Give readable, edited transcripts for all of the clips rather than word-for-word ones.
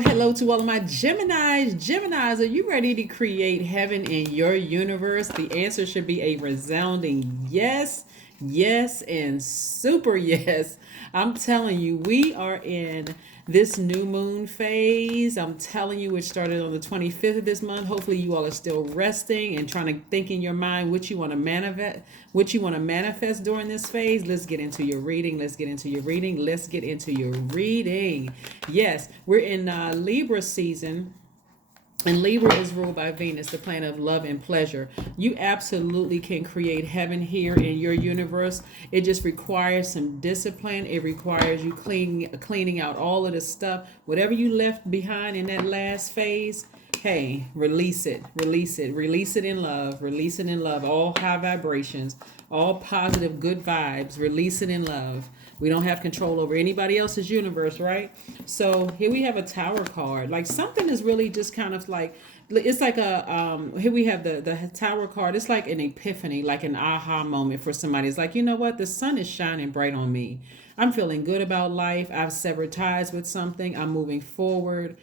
hello to all of my Geminis. Geminis, are you ready to create heaven in your universe? The answer should be a resounding yes, yes, and super yes. I'm telling you, we are in this new moon phase. I'm telling you, it started on the 25th of this month. Hopefully, you all are still resting and trying to think in your mind what you want to manifest, during this phase. Let's get into your reading. Let's get into your reading. Let's get into your reading. Yes, we're in Libra season. And Libra is ruled by Venus, the planet of love and pleasure. You absolutely can create heaven here in your universe. It just requires some discipline. It requires you cleaning out all of the stuff. Whatever you left behind in that last phase, hey, release it. Release it. Release it in love. Release it in love. All high vibrations, all positive, good vibes. Release it in love. We don't have control over anybody else's universe, right? So here we have a Tower card. Like something is really just kind of like, it's like here we have the Tower card. It's like an epiphany, like an aha moment for somebody. It's like, you know what? The sun is shining bright on me. I'm feeling good about life. I've severed ties with something. I'm moving forward.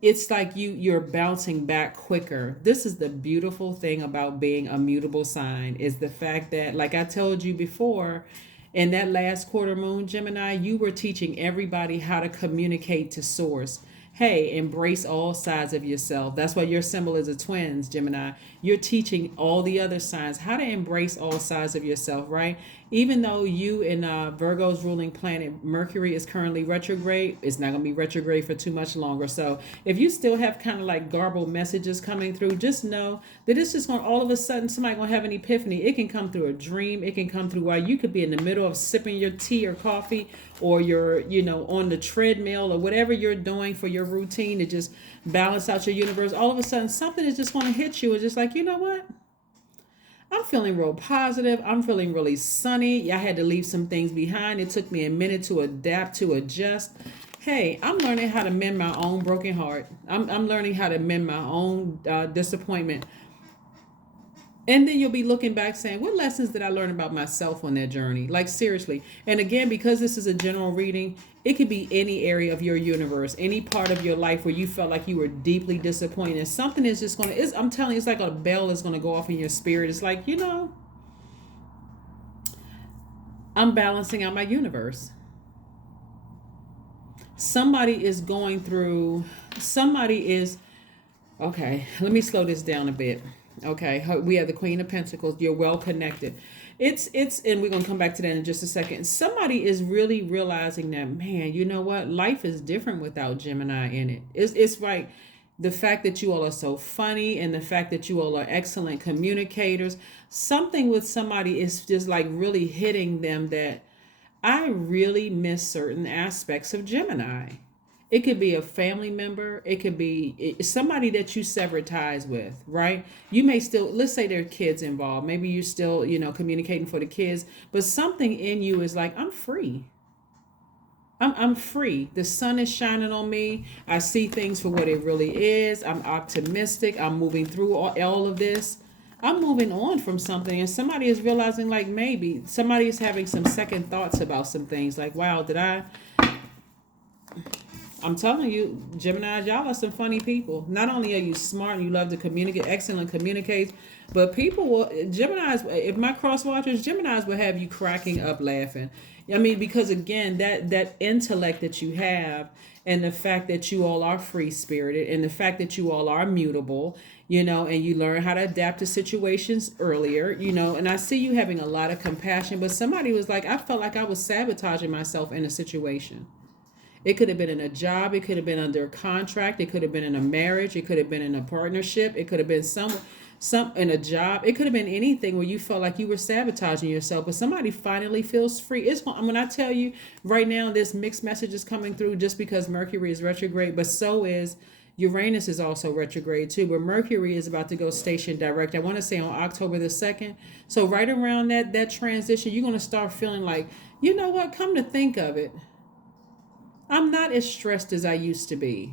It's like you're bouncing back quicker. This is the beautiful thing about being a mutable sign, is the fact that, like I told you before, in that last quarter moon, Gemini, you were teaching everybody how to communicate to source. Hey, embrace all sides of yourself. That's why your symbol is a twins, Gemini. You're teaching all the other signs how to embrace all sides of yourself, right? Even though you in Virgo's ruling planet, Mercury, is currently retrograde, it's not going to be retrograde for too much longer. So if you still have kind of like garbled messages coming through, just know that it's just going to all of a sudden, somebody going to have an epiphany. It can come through a dream. It can come through while you could be in the middle of sipping your tea or coffee, or you're, on the treadmill, or whatever you're doing for your routine to just balance out your universe. All of a sudden, something is just going to hit you. It's just like, you know what? I'm feeling real positive. I'm feeling really sunny. I had to leave some things behind. It took me a minute to adapt, to adjust. Hey, I'm learning how to mend my own broken heart. I'm learning how to mend my own disappointment. And then you'll be looking back saying, what lessons did I learn about myself on that journey? Like, seriously. And again, because this is a general reading, it could be any area of your universe, any part of your life where you felt like you were deeply disappointed. Something is just going to, I'm telling you, it's like a bell is going to go off in your spirit. It's like, I'm balancing out my universe. Somebody is going through, okay, let me slow this down a bit. Okay, we have the Queen of Pentacles. You're well connected. It's and we're gonna come back to that in just a second. Somebody is really realizing that, man, you know what? Life is different without Gemini in it. It's like the fact that you all are so funny, and the fact that you all are excellent communicators. Something with somebody is just like really hitting them that I really miss certain aspects of Gemini. It could be a family member. It could be somebody that you sever ties with, right? You may still, let's say there are kids involved. Maybe you're still, communicating for the kids, but something in you is like, I'm free. I'm free. The sun is shining on me. I see things for what it really is. I'm optimistic. I'm moving through all of this. I'm moving on from something, and somebody is realizing, like, maybe somebody is having some second thoughts about some things. Like, wow, I'm telling you, Gemini, y'all are some funny people. Not only are you smart and you love to communicate, excellent communicate, but Geminis, if my cross watchers, Geminis will have you cracking up laughing. I mean, because again, that intellect that you have, and the fact that you all are free spirited, and the fact that you all are mutable, and you learn how to adapt to situations earlier, and I see you having a lot of compassion, but somebody was like, I felt like I was sabotaging myself in a situation. It could have been in a job. It could have been under a contract. It could have been in a marriage. It could have been in a partnership. It could have been some in a job. It could have been anything where you felt like you were sabotaging yourself. But somebody finally feels free. When I tell you right now, this mixed message is coming through just because Mercury is retrograde, but so is Uranus is also retrograde too. But Mercury is about to go station direct. I want to say on October the 2nd. So right around that transition, you're going to start feeling like, you know what? Come to think of it, I'm not as stressed as I used to be.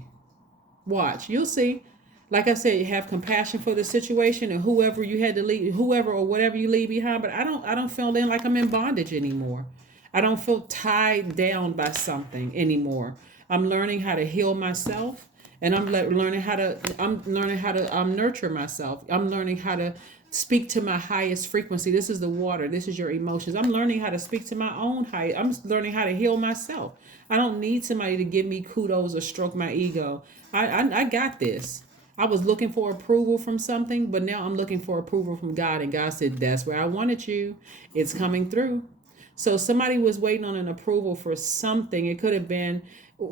Watch, you'll see. Like I said, you have compassion for the situation and whoever you had to leave, whoever or whatever you leave behind. But I don't feel like I'm in bondage anymore. I don't feel tied down by something anymore. I'm learning how to heal myself, and I'm learning how to nurture myself. I'm learning how to speak to my highest frequency. This is the water. This is your emotions. I'm learning how to speak to my own high. I'm learning how to heal myself. I don't need somebody to give me kudos or stroke my ego. I got this. I was looking for approval from something, but now I'm looking for approval from God, and God said, "That's where I wanted you. It's coming through." So somebody was waiting on an approval for something. It could have been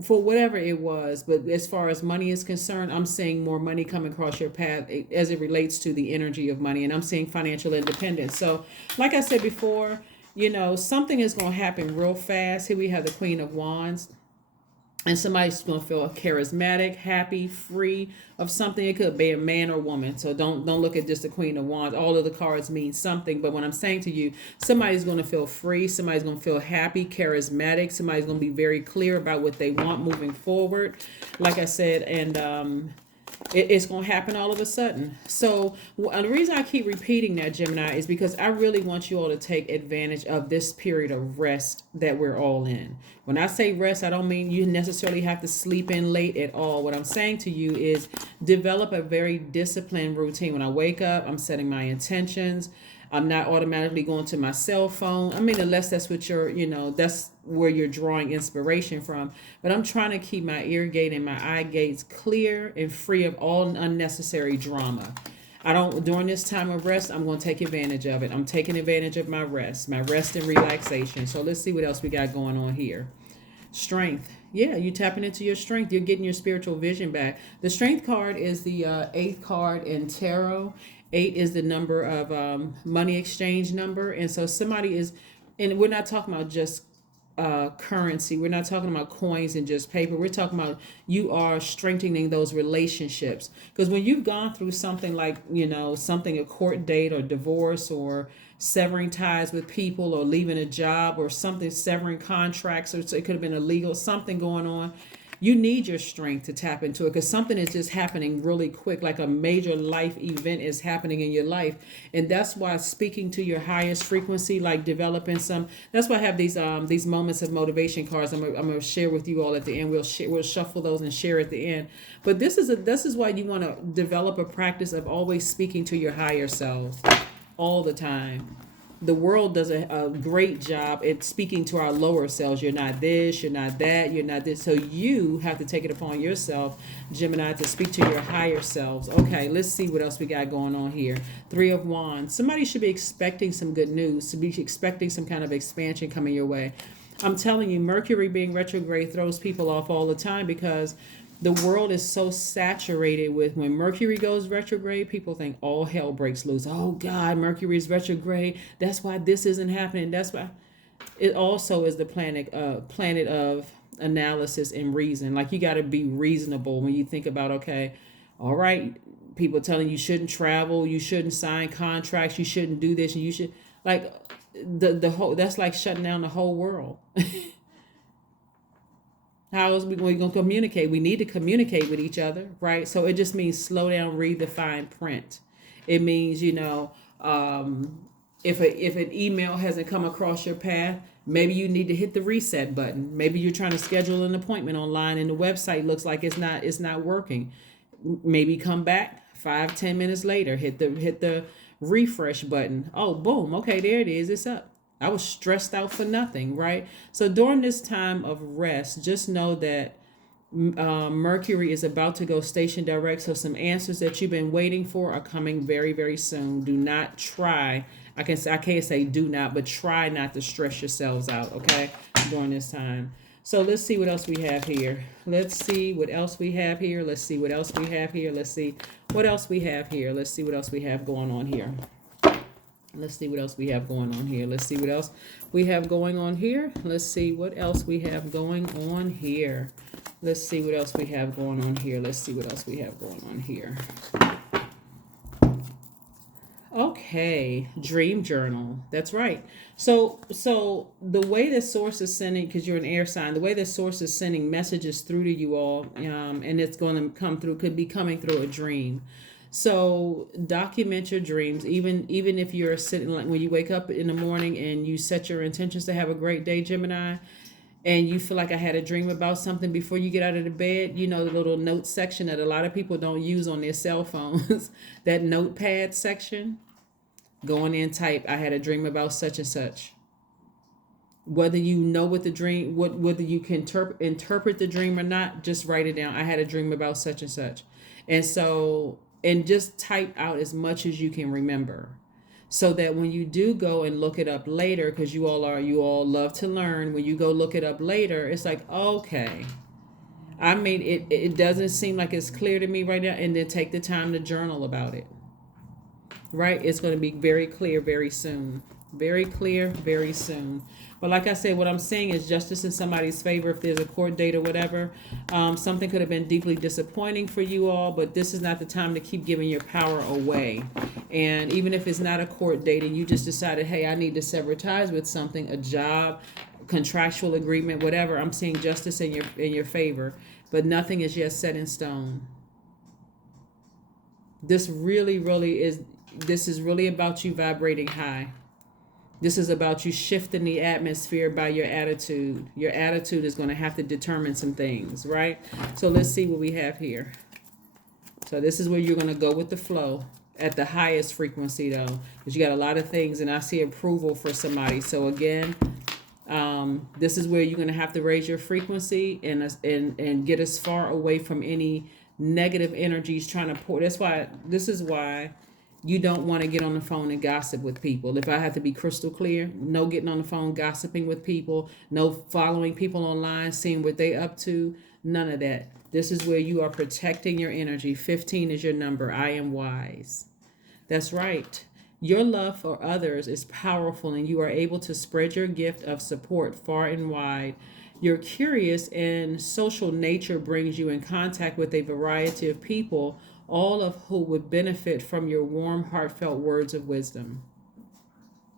for whatever it was, but as far as money is concerned, I'm seeing more money coming across your path as it relates to the energy of money, and I'm seeing financial independence. So, like I said before, something is going to happen real fast. Here we have the Queen of Wands. And somebody's going to feel charismatic, happy, free of something. It could be a man or woman. So don't look at just the Queen of Wands. All of the cards mean something. But when I'm saying to you, somebody's going to feel free. Somebody's going to feel happy, charismatic. Somebody's going to be very clear about what they want moving forward. Like I said, and it's going to happen all of a sudden. So the reason I keep repeating that, Gemini, is because I really want you all to take advantage of this period of rest that we're all in. When I say rest, I don't mean you necessarily have to sleep in late at all. What I'm saying to you is develop a very disciplined routine. When I wake up, I'm setting my intentions. I'm not automatically going to my cell phone. I mean, unless that's what that's where you're drawing inspiration from. But I'm trying to keep my ear gate and my eye gates clear and free of all unnecessary drama. During this time of rest, I'm going to take advantage of it. I'm taking advantage of my rest and relaxation. So let's see what else we got going on here. Strength. Yeah, you tapping into your strength. You're getting your spiritual vision back. The strength card is the eighth card in tarot. 8 is the number of money exchange number. And so somebody is, and we're not talking about just currency. We're not talking about coins and just paper. We're talking about you are strengthening those relationships. Because when you've gone through something like, a court date or divorce or severing ties with people or leaving a job or something, severing contracts, or it could have been illegal, something going on. You need your strength to tap into it because something is just happening really quick, like a major life event is happening in your life. And that's why speaking to your highest frequency, like developing that's why I have these moments of motivation cards. I'm gonna share with you all at the end. We'll shuffle those and share at the end. But this is why you want to develop a practice of always speaking to your higher selves all the time. The world does a great job at speaking to our lower selves. You're not this, you're not that, you're not this. So you have to take it upon yourself, Gemini, to speak to your higher selves. Okay, let's see what else we got going on here. 3 of Wands. Somebody should be expecting some good news, to be expecting some kind of expansion coming your way. I'm telling you, Mercury being retrograde throws people off all the time because the world is so saturated with when Mercury goes retrograde, people think all hell breaks loose. Oh God, Mercury is retrograde. That's why this isn't happening. That's why it also is the planet of analysis and reason. Like you got to be reasonable when you think about, okay, all right, people telling you shouldn't travel, you shouldn't sign contracts, you shouldn't do this, and you should like the whole. That's like shutting down the whole world. How else we going to communicate? We need to communicate with each other, right? So it just means slow down, read the fine print. It means, if an email hasn't come across your path, maybe you need to hit the reset button. Maybe you're trying to schedule an appointment online and the website looks like it's not working. Maybe come back 5-10 minutes later, hit the refresh button. Oh, boom. Okay, there it is. It's up. I was stressed out for nothing, right? So during this time of rest, just know that Mercury is about to go station direct. So some answers that you've been waiting for are coming very, very soon. Do not try. I can't say do not, but try not to stress yourselves out, okay, during this time. So let's see what else we have here. Let's see what else we have here. Let's see what else we have here. Let's see what else we have here. Let's see what else we have going on here. Let's see what else we have going on here. Let's see what else we have going on here. Let's see what else we have going on here. Let's see what else we have going on here. Let's see what else we have going on here. Okay, dream journal. That's right. So the way the source is sending, because you're an air sign, the way the source is sending messages through to you all, and it's going to come through, could be coming through a dream. So document your dreams, even if you're sitting, like when you wake up in the morning and you set your intentions to have a great day, Gemini, and you feel like I had a dream about something before you get out of the bed, you know, the little note section that a lot of people don't use on their cell phones, that notepad section, go in there and type, I had a dream about such and such. Whether you know what the dream, whether you can interpret the dream or not, just write it down. I had a dream about such and such. And so, and just type out as much as you can remember, so that when you do go and look it up later, because you all love to learn, when you go look it up later, it's like, okay, I mean, it doesn't seem like it's clear to me right now, and then take the time to journal about it. Right? It's going to be very clear very soon. Very clear very soon. But like I said, what I'm saying is justice in somebody's favor. If there's a court date or whatever, something could have been deeply disappointing for you all, but this is not the time to keep giving your power away. And even if it's not a court date and you just decided, hey, I need to sever ties with something, a job, contractual agreement, whatever, I'm seeing justice in your favor, but nothing is yet set in stone. This is really about you vibrating high. This is about you shifting the atmosphere by your attitude. Your attitude is going to have to determine some things, right? So let's see what we have here. So this is where you're going to go with the flow at the highest frequency, though, because you got a lot of things, and I see approval for somebody. So again, this is where you're going to have to raise your frequency and get as far away from any negative energies trying to pour. This is why you don't want to get on the phone and gossip with people. If I have to be crystal clear, no getting on the phone gossiping with people, no following people online, seeing what they up to, none of that. This is where you are protecting your energy. 15 is your number. I am wise. That's right. Your love for others is powerful, and you are able to spread your gift of support far and wide. Your curious and social nature brings you in contact with a variety of people, all of who would benefit from your warm, heartfelt words of wisdom.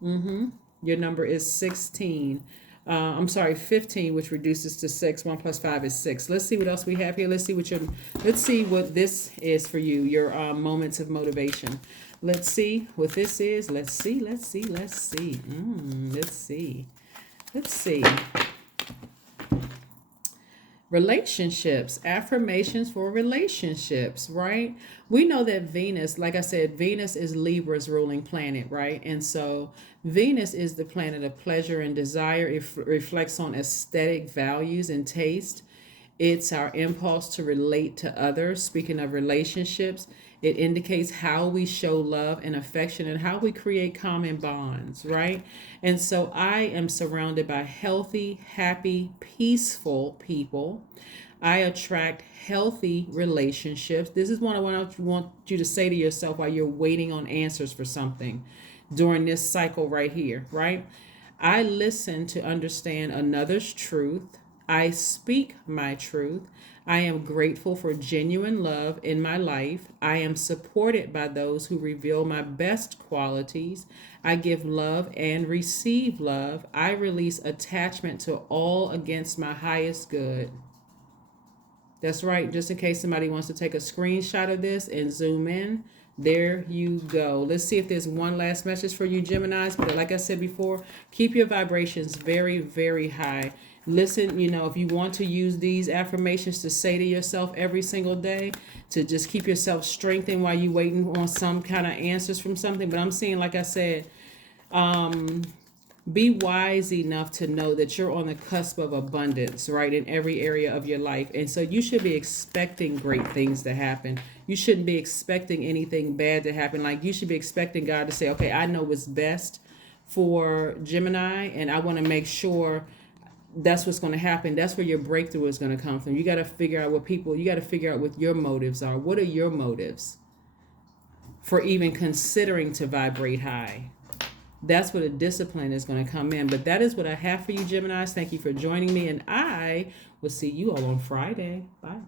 Your number is 16. 15, which reduces to 6. 1 plus 5 is 6. Let's see what else we have here. Let's see what this is for you, your moments of motivation. Let's see what this is. Let's see. Relationships, affirmations for relationships, right? We know that Venus, like I said, Venus is Libra's ruling planet, right? And so Venus is the planet of pleasure and desire. It reflects on aesthetic values and taste. It's our impulse to relate to others. Speaking of relationships, it indicates how we show love and affection and how we create common bonds, right? And so I am surrounded by healthy, happy, peaceful people. I attract healthy relationships. This is what I want you to say to yourself while you're waiting on answers for something during this cycle right here, right? I listen to understand another's truth. I speak my truth. I am grateful for genuine love in my life. I am supported by those who reveal my best qualities. I give love and receive love. I release attachment to all against my highest good. That's right. Just in case somebody wants to take a screenshot of this and zoom in, there you go. Let's see if there's one last message for you, Geminis. But like I said before, keep your vibrations very, very high. Listen, if you want to use these affirmations to say to yourself every single day, to just keep yourself strengthened while you're waiting on some kind of answers from something. But I'm seeing, like I said, be wise enough to know that you're on the cusp of abundance, right, in every area of your life. And so you should be expecting great things to happen. You shouldn't be expecting anything bad to happen. Like, you should be expecting God to say, okay, I know what's best for Gemini, and I want to make sure that's what's going to happen. That's where your breakthrough is going to come from. You got to figure out what your motives are. What are your motives for even considering to vibrate high? That's where the discipline is going to come in. But that is what I have for you, Geminis. Thank you for joining me, and I will see you all on Friday. Bye.